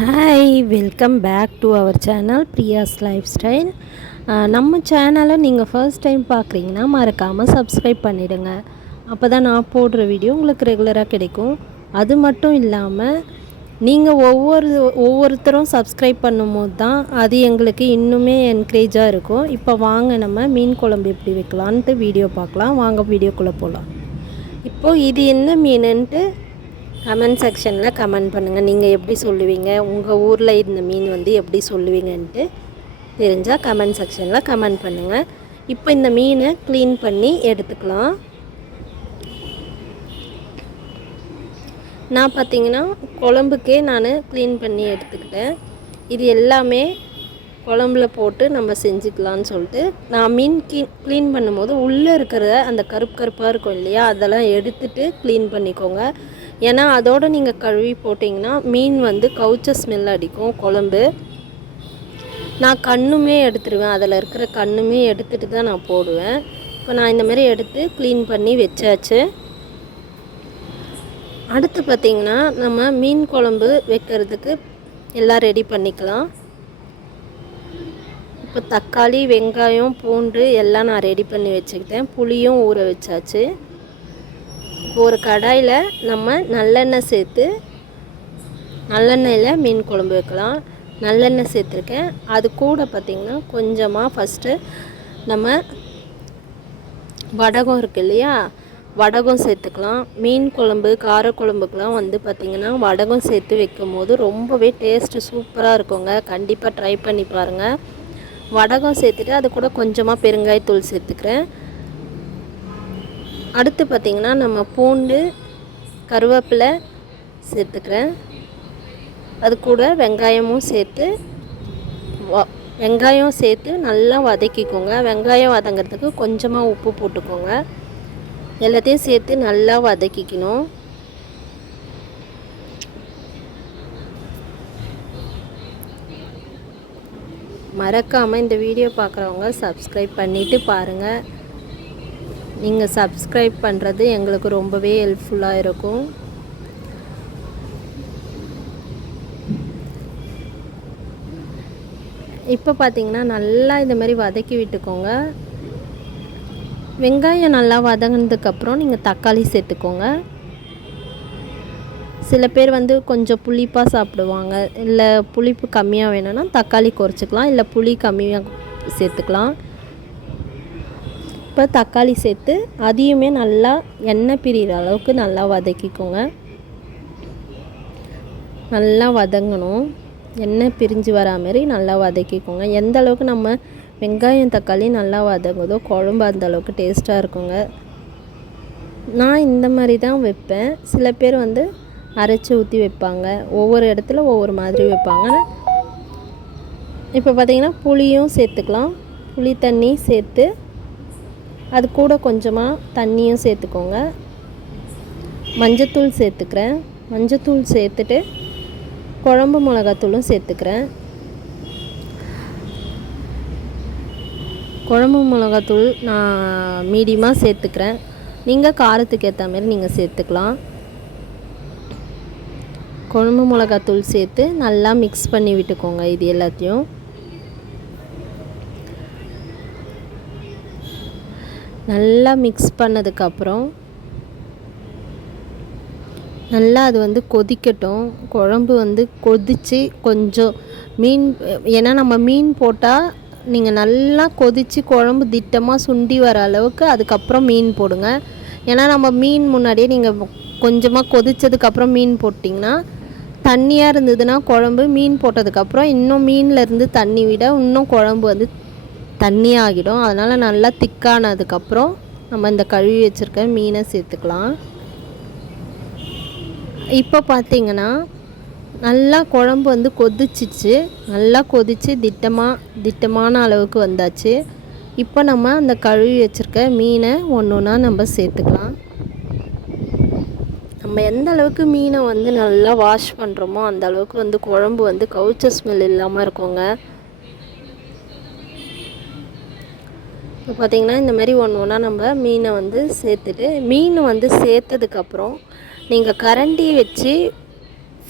Hi welcome back to our channel Priya's lifestyle. நம்ம சேனலை நீங்கள் ஃபர்ஸ்ட் டைம் பார்க்குறீங்கன்னா மறக்காமல் சப்ஸ்கிரைப் பண்ணிவிடுங்க. அப்போ தான் நான் போடுற வீடியோ உங்களுக்கு ரெகுலராக கிடைக்கும். அது மட்டும் இல்லாமல் நீங்கள் ஒவ்வொருத்தரும் சப்ஸ்கிரைப் பண்ணும்போது தான் அது எங்களுக்கு இன்னுமே என்கரேஜாக இருக்கும். இப்போ வாங்க நம்ம மீன் குழம்பு எப்படி வைக்கலான்ட்டு வீடியோ பார்க்கலாம். வாங்க வீடியோக்குள்ளே போகலாம். இப்போது இது என்ன மீனுன்ட்டு கமெண்ட் செக்ஷனில் கமெண்ட் பண்ணுங்கள். நீங்கள் எப்படி சொல்லுவீங்க, உங்கள் ஊரில் இந்த மீன் எப்படி சொல்லுவீங்கன்ட்டு தெரிஞ்சால் கமெண்ட் செக்ஷனில் கமெண்ட் பண்ணுங்கள். இப்போ இந்த மீனை க்ளீன் பண்ணி எடுத்துக்கலாம். நான் பார்த்திங்கன்னா குழம்புக்கே நான் க்ளீன் பண்ணி எடுத்துக்கிட்டேன். இது எல்லாமே குழம்புல போட்டு நம்ம செஞ்சுக்கலான்னு சொல்லிட்டு நான் மீன் க்ளீன் பண்ணும்போது உள்ளே இருக்கிற அந்த கருப்பாக இருக்கும் இல்லையா, அதெல்லாம் எடுத்துகிட்டு க்ளீன் பண்ணிக்கோங்க. ஏன்னா அதோடு நீங்கள் கழுவி போட்டிங்கன்னா மீன் கவுச்ச ஸ்மெல் அடிக்கும் குழம்பு. நான் கண்ணுமே எடுத்துடுவேன், அதில் இருக்கிற கண்ணுமே எடுத்துகிட்டு தான் நான் போடுவேன். இப்போ நான் இந்த மாதிரி எடுத்து க்ளீன் பண்ணி வச்சாச்சு. அடுத்து பார்த்திங்கன்னா நம்ம மீன் குழம்பு வைக்கிறதுக்கு எல்லாம் ரெடி பண்ணிக்கலாம். இப்போ தக்காளி, வெங்காயம், பூண்டு எல்லாம் நான் ரெடி பண்ணி வச்சுக்கிட்டேன். புளியும் ஊற வச்சாச்சு. இப்போ ஒரு கடாயில் நம்ம நல்லெண்ணெய் சேர்த்து நல்லெண்ணெயில் மீன் குழம்பு வைக்கலாம். நல்லெண்ணெய் சேர்த்துருக்கேன். அது கூட பார்த்திங்கன்னா கொஞ்சமாக ஃபஸ்ட்டு நம்ம வடகம் இருக்குது இல்லையா, வடகம் சேர்த்துக்கலாம். மீன் குழம்பு, காரக்குழம்புக்கெலாம் பார்த்திங்கன்னா வடகம் சேர்த்து வைக்கும் போது ரொம்பவே டேஸ்ட்டு சூப்பராக இருக்குங்க. கண்டிப்பாக ட்ரை பண்ணி பாருங்கள். வடகம் சேர்த்துட்டு அது கூட கொஞ்சமாக பெருங்காயத்தூள் சேர்த்துக்கிறேன். அடுத்து பார்த்திங்கன்னா நம்ம பூண்டு, கருவேப்பிலை சேர்த்துக்கிறேன். அது கூட வெங்காயம் சேர்த்து நல்லா வதக்கிக்கோங்க. வெங்காயம் வதங்கிறதுக்கு கொஞ்சமாக உப்பு போட்டுக்கோங்க. எல்லாத்தையும் சேர்த்து நல்லா வதக்கிக்கணும். மறக்காமல் இந்த வீடியோ பார்க்குறவங்க சப்ஸ்கிரைப் பண்ணிவிட்டு பாருங்கள். நீங்கள் சப்ஸ்கிரைப் பண்ணுறது எங்களுக்கு ரொம்பவே ஹெல்ப்ஃபுல்லாக இருக்கும். இப்போ பார்த்திங்கன்னா நல்லா இந்த மாதிரி வதக்கி விட்டுக்கோங்க. வெங்காயம் நல்லா வதங்கினதுக்கப்புறம் நீங்கள் தக்காளி சேர்த்துக்கோங்க. சில பேர் கொஞ்சம் புளிப்பாக சாப்பிடுவாங்க, இல்லை புளிப்பு கம்மியாக வேணும்னா தக்காளி குறைச்சிக்கலாம், இல்லை புளி கம்மியாக சேர்த்துக்கலாம். இப்போ தக்காளி சேர்த்து அதையுமே நல்லா எண்ணெய் பிரிகிற அளவுக்கு நல்லா வதக்கிக்கோங்க. நல்லா வதங்கணும், எண்ணெய் பிரிஞ்சு வரா மாதிரி நல்லா வதக்கிக்கோங்க. எந்த அளவுக்கு நம்ம வெங்காயம் தக்காளி நல்லா வதங்குதோ குழம்பு அந்த அளவுக்கு டேஸ்ட்டாக இருக்குங்க. நான் இந்த மாதிரி தான் வைப்பேன். சில பேர் அரைச்சி ஊற்றி வைப்பாங்க, ஒவ்வொரு இடத்துல ஒவ்வொரு மாதிரி வைப்பாங்க. இப்போ பார்த்திங்கன்னா புளியும் சேர்த்துக்கலாம். புளி தண்ணி சேர்த்து அது கூட கொஞ்சமாக தண்ணியும் சேர்த்துக்கோங்க. மஞ்சத்தூள் சேர்த்துக்கிறேன். மஞ்சத்தூள் சேர்த்துட்டு குழம்பு மிளகாத்தூளும் சேர்த்துக்கிறேன். குழம்பு மிளகாத்தூள் நான் மீடியமாக சேர்த்துக்கிறேன். நீங்கள் காரத்துக்கு ஏற்ற மாதிரி நீங்கள் சேர்த்துக்கலாம். குழம்பு மிளகாத்தூள் சேர்த்து நல்லா மிக்ஸ் பண்ணி விட்டுக்கோங்க. இது எல்லாத்தையும் நல்லா மிக்ஸ் பண்ணதுக்கப்புறம் நல்லா அது கொதிக்கட்டும். குழம்பு கொதித்து கொஞ்சம் மீன், ஏன்னா நம்ம மீன் போட்டால் நீங்கள் நல்லா கொதித்து குழம்பு திட்டமாக சுண்டி வர அளவுக்கு அதுக்கப்புறம் மீன் போடுங்க. ஏன்னா நம்ம மீன் முன்னாடியே நீங்கள் கொஞ்சமாக கொதித்ததுக்கப்புறம் மீன் போட்டிங்கன்னா தண்ணியாக இருந்ததுன்னா குழம்பு, மீன் போட்டதுக்கப்புறம் இன்னும் மீன்லேருந்து தண்ணி விட இன்னும் குழம்பு தண்ணியாகிடும். அதனால் நல்லா திக்கானதுக்கப்புறம் நம்ம இந்த கழுவி வச்சுருக்க மீனை சேர்த்துக்கலாம். இப்போ பார்த்திங்கன்னா நல்லா குழம்பு கொதிச்சிச்சு. நல்லா கொதித்து திட்டமான அளவுக்கு வந்தாச்சு. இப்போ நம்ம அந்த கழுவி வச்சுருக்க மீனை ஒன்று ஒன்றா நம்ம சேர்த்துக்கலாம். நம்ம எந்த அளவுக்கு மீனை நல்லா வாஷ் பண்ணுறோமோ அந்த அளவுக்கு குழம்பு கவுச்ச ஸ்மெல் இல்லாமல் இருக்குங்க. இப்போ பார்த்திங்கன்னா இந்த மாதிரி ஒன்று ஒன்றா நம்ம மீனை சேர்த்துட்டு மீன் சேர்த்ததுக்கப்புறம் நீங்கள் கரண்டி வச்சு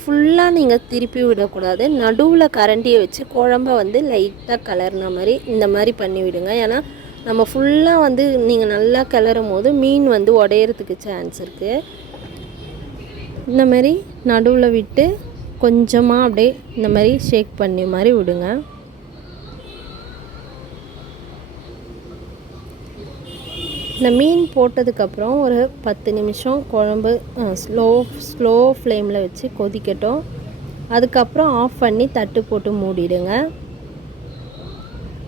ஃபுல்லாக நீங்கள் திருப்பி விடக்கூடாது. நடுவில் கரண்டியை வச்சு குழம்ப வந்து லைட்டாக கிளறின மாதிரி இந்த மாதிரி பண்ணி விடுங்க. ஏன்னா நம்ம ஃபுல்லாக வந்து நீங்கள் நல்லா கிளறும் போது மீன் வந்து உடையிறதுக்கு சான்ஸ் இருக்குது. இந்த மாதிரி நடுவில் விட்டு கொஞ்சமாக அப்படியே இந்த மாதிரி ஷேக் பண்ணி மாதிரி விடுங்க. இந்த மீன் போட்டதுக்கப்புறம் ஒரு 10 நிமிஷம் குழம்பு ஸ்லோ ஃப்ளேமில் வச்சு கொதிக்கட்டும். அதுக்கப்புறம் ஆஃப் பண்ணி தட்டு போட்டு மூடிடுங்க.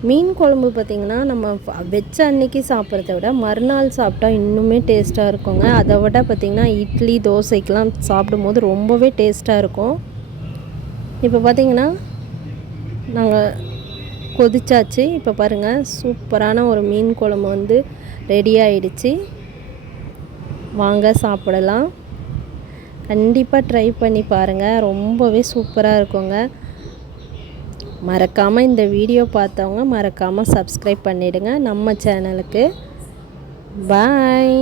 மீன் குழம்பு பார்த்திங்கன்னா நம்ம வச்ச அன்னைக்கு சாப்பிட்றத விட மறுநாள் சாப்பிட்டா இன்னுமே டேஸ்ட்டாக இருக்குங்க. அதை விட பார்த்திங்கன்னா இட்லி தோசைக்கெலாம் சாப்பிடும்போது ரொம்பவே டேஸ்ட்டாக இருக்கும். இப்போ பார்த்திங்கன்னா நாங்கள் கொதிச்சாச்சு. இப்போ பாருங்கள், சூப்பரான ஒரு மீன் குழம்பு வந்து ரெடி ஆகிடுச்சு. வாங்க சாப்பிடலாம். கண்டிப்பாக ட்ரை பண்ணி பாருங்கள், ரொம்பவே சூப்பராக இருக்குங்க. மறக்காமல் இந்த வீடியோ பார்த்தவங்க மறக்காமல் சப்ஸ்கிரைப் பண்ணிவிடுங்க நம்ம சேனலுக்கு. பாய்.